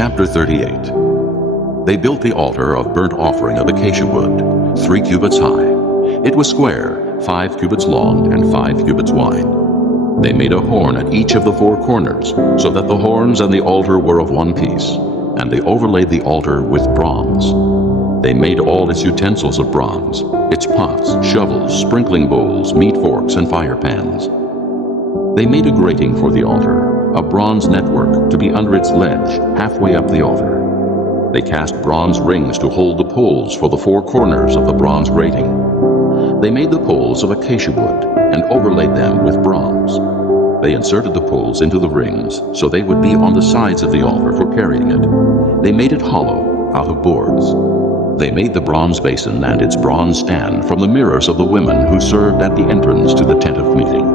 Chapter 38. They built the altar of burnt offering of acacia wood, 3 cubits high. It was square, 5 cubits long, and 5 cubits wide. They made a horn at each of the 4 corners, so that the horns and the altar were of one piece, and they overlaid the altar with bronze. They made all its utensils of bronze, its pots, shovels, sprinkling bowls, meat forks, and fire pans. They made a grating for the altar, a bronze network to be under its ledge, halfway up the altar. They cast bronze rings to hold the poles for the 4 corners of the bronze grating. They made the poles of acacia wood and overlaid them with bronze. They inserted the poles into the rings so they would be on the sides of the altar for carrying it. They made it hollow out of boards. They made the bronze basin and its bronze stand from the mirrors of the women who served at the entrance to the tent of meeting.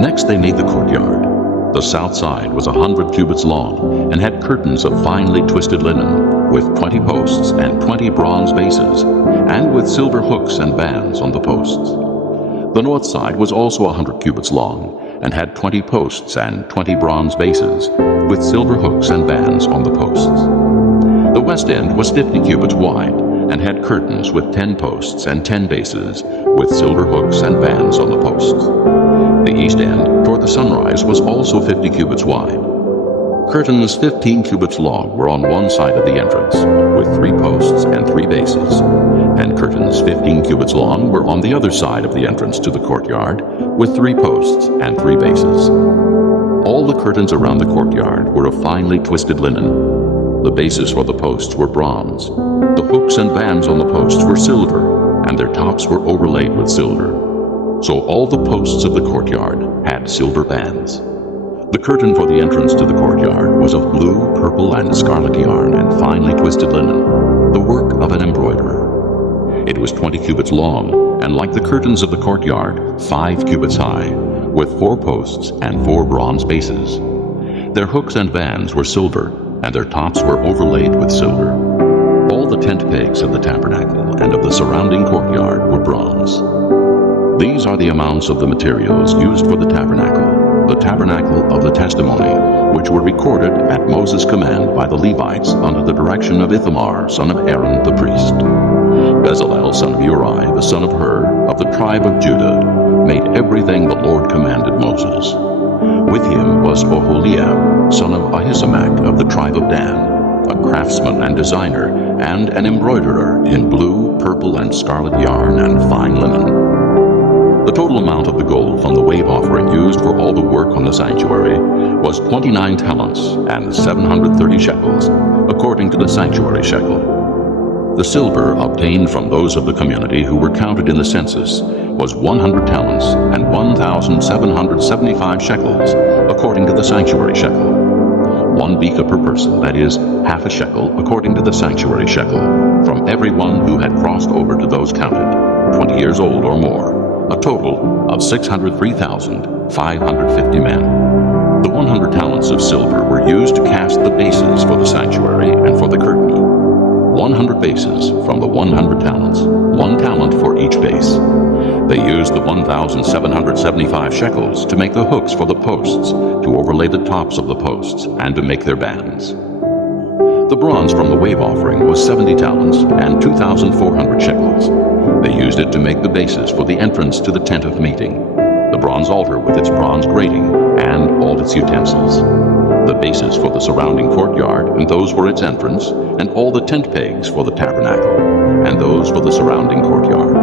Next they made the courtyard. The south side was 100 cubits long and had curtains of finely twisted linen, with 20 posts and 20 bronze bases, and with silver hooks and bands on the posts. The north side was also 100 cubits long, and had 20 posts and 20 bronze bases, with silver hooks and bands on the posts. The west end was 50 cubits wide, and had curtains with 10 posts and 10 bases, with silver hooks and bands on the posts. The east end, toward the sunrise, was also 50 cubits wide. Curtains 15 cubits long were on one side of the entrance, with 3 posts and 3 bases, and curtains 15 cubits long were on the other side of the entrance to the courtyard, with 3 posts and 3 bases. All the curtains around the courtyard were of finely twisted linen. The bases for the posts were bronze. The hooks and bands on the posts were silver, and their tops were overlaid with silver. So all the posts of the courtyard had silver bands. The curtain for the entrance to the courtyard was of blue, purple, and scarlet yarn and finely twisted linen, the work of an embroiderer. It was 20 cubits long, and like the curtains of the courtyard, 5 cubits high, with 4 posts and 4 bronze bases. Their hooks and bands were silver, and their tops were overlaid with silver. All the tent pegs of the tabernacle and of the surrounding courtyard were bronze. These are the amounts of the materials used for the tabernacle of the testimony, which were recorded at Moses' command by the Levites under the direction of Ithamar, son of Aaron the priest. Bezalel, son of Uri, the son of Hur, of the tribe of Judah, made everything the Lord commanded Moses. With him was Oholiab, son of Ahisamach, of the tribe of Dan, a craftsman and designer, and an embroiderer in blue, purple, and scarlet yarn and fine linen. The total amount of the gold from the wave offering used for all the work on the sanctuary was 29 talents and 730 shekels, according to the sanctuary shekel. The silver obtained from those of the community who were counted in the census was 100 talents and 1,775 shekels, according to the sanctuary shekel. 1 beka per person, that is, half a shekel, according to the sanctuary shekel, from everyone who had crossed over to those counted, 20 years old or more. A total of 603,550 men. The 100 talents of silver were used to cast the bases for the sanctuary and for the curtain. 100 bases from the 100 talents, 1 talent for each base. They used the 1,775 shekels to make the hooks for the posts, to overlay the tops of the posts, and to make their bands. The bronze from the wave offering was 70 talents and 2,400 shekels. They used it to make the bases for the entrance to the tent of meeting, the bronze altar with its bronze grating and all its utensils, the bases for the surrounding courtyard and those for its entrance, and all the tent pegs for the tabernacle, and those for the surrounding courtyard.